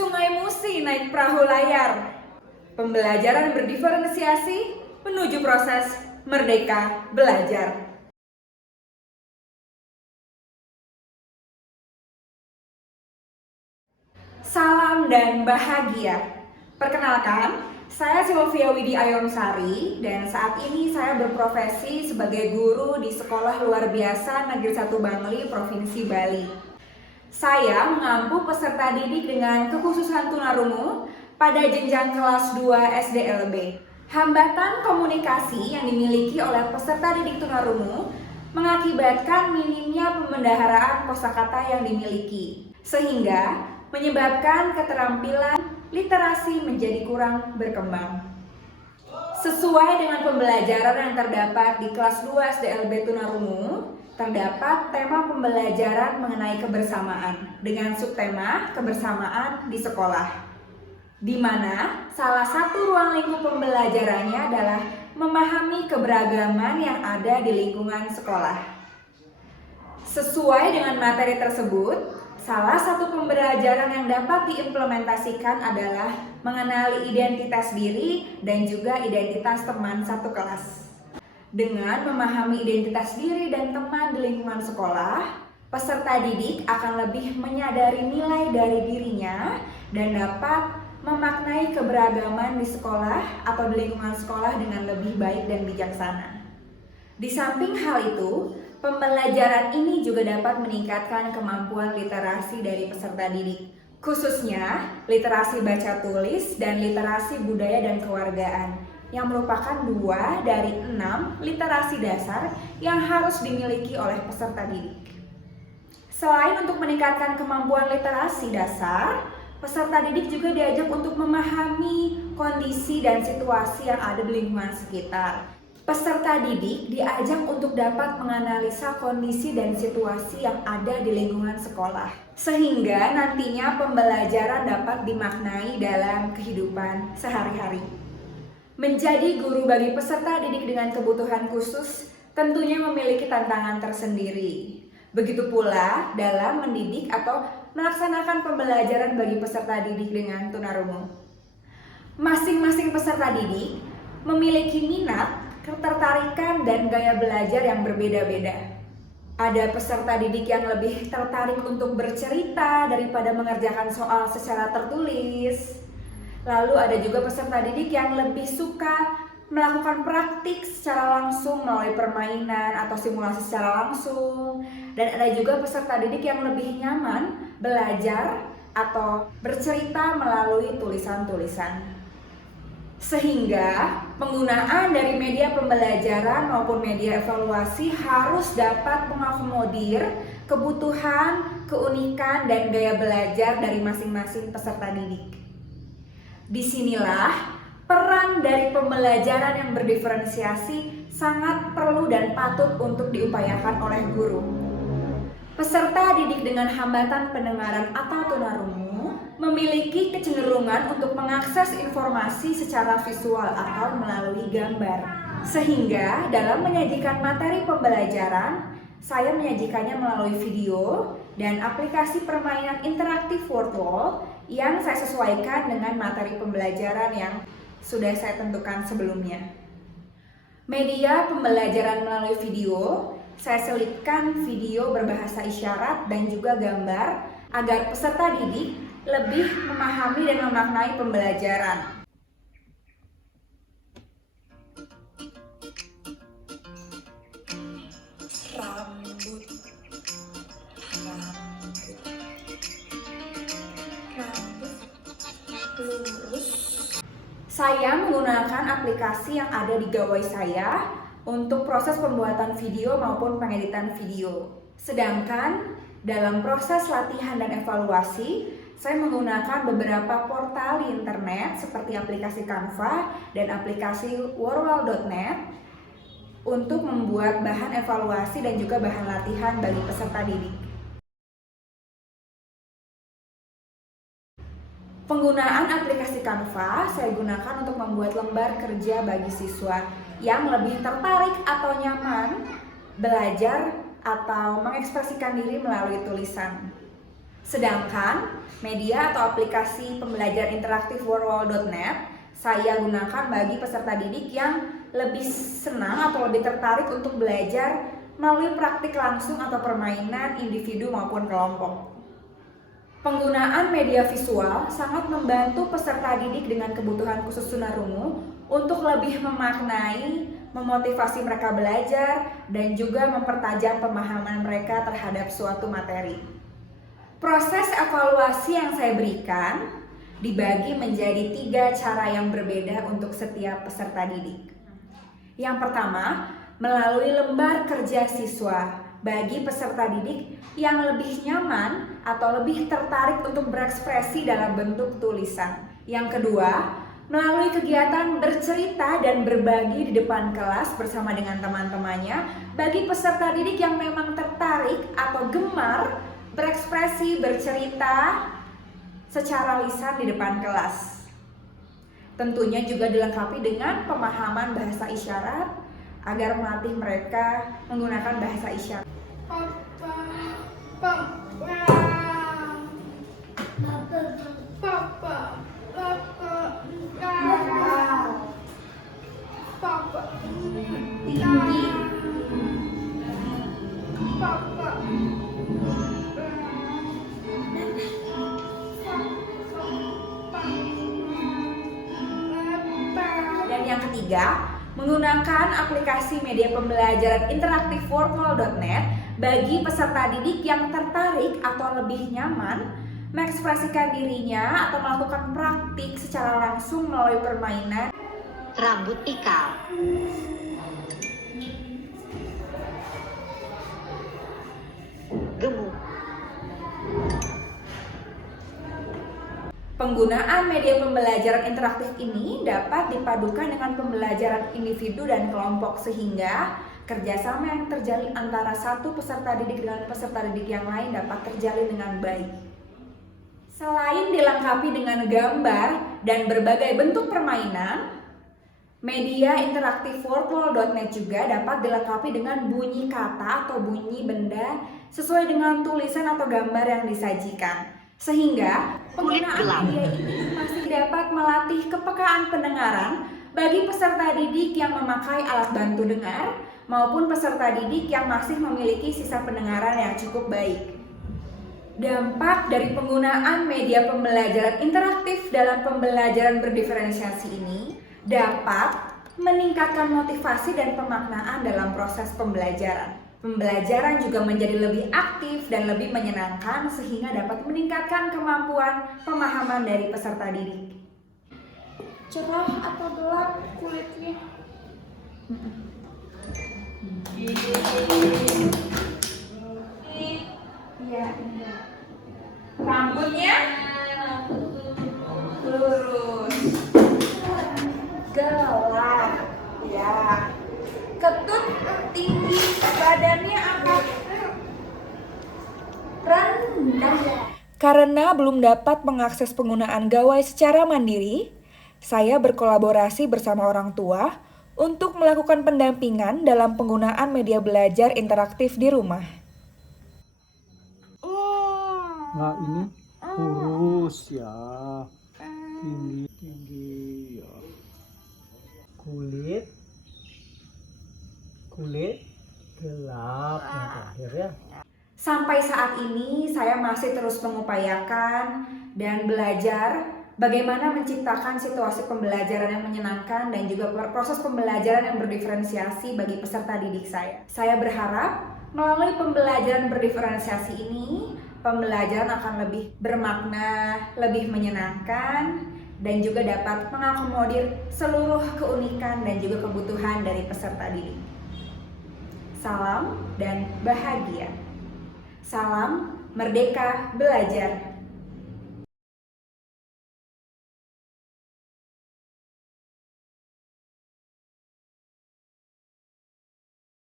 Sungai Musi naik perahu layar. Pembelajaran berdiferensiasi menuju proses merdeka belajar. Salam dan bahagia. Perkenalkan, saya Sylvia Widi Ayonsari dan saat ini saya berprofesi sebagai guru di Sekolah Luar Biasa Negeri 1 Bangli, Provinsi Bali. Saya mengampu peserta didik dengan kekhususan tunarungu pada jenjang kelas 2 SDLB. Hambatan komunikasi yang dimiliki oleh peserta didik tunarungu mengakibatkan minimnya pembendaharaan kosakata yang dimiliki, sehingga menyebabkan keterampilan literasi menjadi kurang berkembang. Sesuai dengan pembelajaran yang terdapat di kelas 2 SDLB tunarungu, terdapat tema pembelajaran mengenai kebersamaan dengan subtema kebersamaan di sekolah, di mana salah satu ruang lingkup pembelajarannya adalah memahami keberagaman yang ada di lingkungan sekolah. Sesuai dengan materi tersebut, salah satu pembelajaran yang dapat diimplementasikan adalah mengenali identitas diri dan juga identitas teman satu kelas. Dengan memahami identitas diri dan teman di lingkungan sekolah, peserta didik akan lebih menyadari nilai dari dirinya dan dapat memaknai keberagaman di sekolah atau di lingkungan sekolah dengan lebih baik dan bijaksana. Di samping hal itu, pembelajaran ini juga dapat meningkatkan kemampuan literasi dari peserta didik, khususnya literasi baca tulis dan literasi budaya dan kewargaan, yang merupakan 2 dari 6 literasi dasar yang harus dimiliki oleh peserta didik. Selain untuk meningkatkan kemampuan literasi dasar, peserta didik juga diajak untuk memahami kondisi dan situasi yang ada di lingkungan sekitar. Peserta didik diajak untuk dapat menganalisa kondisi dan situasi yang ada di lingkungan sekolah, sehingga nantinya pembelajaran dapat dimaknai dalam kehidupan sehari-hari. Menjadi guru bagi peserta didik dengan kebutuhan khusus tentunya memiliki tantangan tersendiri. Begitu pula dalam mendidik atau melaksanakan pembelajaran bagi peserta didik dengan tunarungu. Masing-masing peserta didik memiliki minat, ketertarikan, dan gaya belajar yang berbeda-beda. Ada peserta didik yang lebih tertarik untuk bercerita daripada mengerjakan soal secara tertulis. Lalu ada juga peserta didik yang lebih suka melakukan praktik secara langsung melalui permainan atau simulasi secara langsung. Dan ada juga peserta didik yang lebih nyaman belajar atau bercerita melalui tulisan-tulisan. Sehingga penggunaan dari media pembelajaran maupun media evaluasi harus dapat mengakomodir kebutuhan, keunikan, dan gaya belajar dari masing-masing peserta didik. Disinilah peran dari pembelajaran yang berdiferensiasi sangat perlu dan patut untuk diupayakan oleh guru. Peserta didik dengan hambatan pendengaran atau tunarungu memiliki kecenderungan untuk mengakses informasi secara visual atau melalui gambar. Sehingga dalam menyajikan materi pembelajaran, saya menyajikannya melalui video dan aplikasi permainan interaktif word wall yang saya sesuaikan dengan materi pembelajaran yang sudah saya tentukan sebelumnya. Media pembelajaran melalui video, saya selipkan video berbahasa isyarat dan juga gambar agar peserta didik lebih memahami dan memaknai pembelajaran. Rambut lurus. Saya menggunakan aplikasi yang ada di gawai saya untuk proses pembuatan video maupun pengeditan video. Sedangkan dalam proses latihan dan evaluasi, saya menggunakan beberapa portal di internet seperti aplikasi Canva dan aplikasi Worwal.net untuk membuat bahan evaluasi dan juga bahan latihan bagi peserta didik. Penggunaan aplikasi Canva saya gunakan untuk membuat lembar kerja bagi siswa yang lebih tertarik atau nyaman belajar atau mengekspresikan diri melalui tulisan. Sedangkan media atau aplikasi pembelajaran interaktif worldwall.net saya gunakan bagi peserta didik yang lebih senang atau lebih tertarik untuk belajar melalui praktik langsung atau permainan individu maupun kelompok. Penggunaan media visual sangat membantu peserta didik dengan kebutuhan khusus tunarungu untuk lebih memaknai, memotivasi mereka belajar, dan juga mempertajam pemahaman mereka terhadap suatu materi. Proses evaluasi yang saya berikan dibagi menjadi 3 cara yang berbeda untuk setiap peserta didik. Yang pertama, melalui lembar kerja siswa bagi peserta didik yang lebih nyaman atau lebih tertarik untuk berekspresi dalam bentuk tulisan. Yang kedua, melalui kegiatan bercerita dan berbagi di depan kelas bersama dengan teman-temannya bagi peserta didik yang memang tertarik atau gemar berekspresi, bercerita secara lisan di depan kelas. Tentunya juga dilengkapi dengan pemahaman bahasa isyarat agar melatih mereka menggunakan bahasa isyarat. Tinggi. Dan yang ketiga, menggunakan aplikasi media pembelajaran interaktif worldwall.net bagi peserta didik yang tertarik atau lebih nyaman mengekspresikan dirinya atau melakukan praktik secara langsung melalui permainan. Rambut ikal. Gemuk. Penggunaan media pembelajaran interaktif ini dapat dipadukan dengan pembelajaran individu dan kelompok sehingga kerjasama yang terjalin antara satu peserta didik dengan peserta didik yang lain dapat terjalin dengan baik. Selain dilengkapi dengan gambar dan berbagai bentuk permainan, media interaktif worldwall.net juga dapat dilengkapi dengan bunyi kata atau bunyi benda sesuai dengan tulisan atau gambar yang disajikan. Sehingga penggunaan media ini masih dapat melatih kepekaan pendengaran bagi peserta didik yang memakai alat bantu dengar maupun peserta didik yang masih memiliki sisa pendengaran yang cukup baik. Dampak dari penggunaan media pembelajaran interaktif dalam pembelajaran berdiferensiasi ini dapat meningkatkan motivasi dan pemaknaan dalam proses pembelajaran. Pembelajaran juga menjadi lebih aktif dan lebih menyenangkan sehingga dapat meningkatkan kemampuan pemahaman dari peserta didik. Cerah atau gelap kulitnya? Iya. Rambutnya lurus. Gelap. Ya. Ketut tinggi, badannya apa? Rendah. Karena belum dapat mengakses penggunaan gawai secara mandiri, saya berkolaborasi bersama orang tua untuk melakukan pendampingan dalam penggunaan media belajar interaktif di rumah. Nah, ini kurus ya, tinggi ya. Kulit gelap yang terakhir ya. Sampai saat ini saya masih terus mengupayakan dan belajar bagaimana menciptakan situasi pembelajaran yang menyenangkan dan juga proses pembelajaran yang berdiferensiasi bagi peserta didik saya. Saya berharap melalui pembelajaran berdiferensiasi ini, pembelajaran akan lebih bermakna, lebih menyenangkan, dan juga dapat mengakomodir seluruh keunikan dan juga kebutuhan dari peserta didik. Salam dan bahagia. Salam Merdeka Belajar.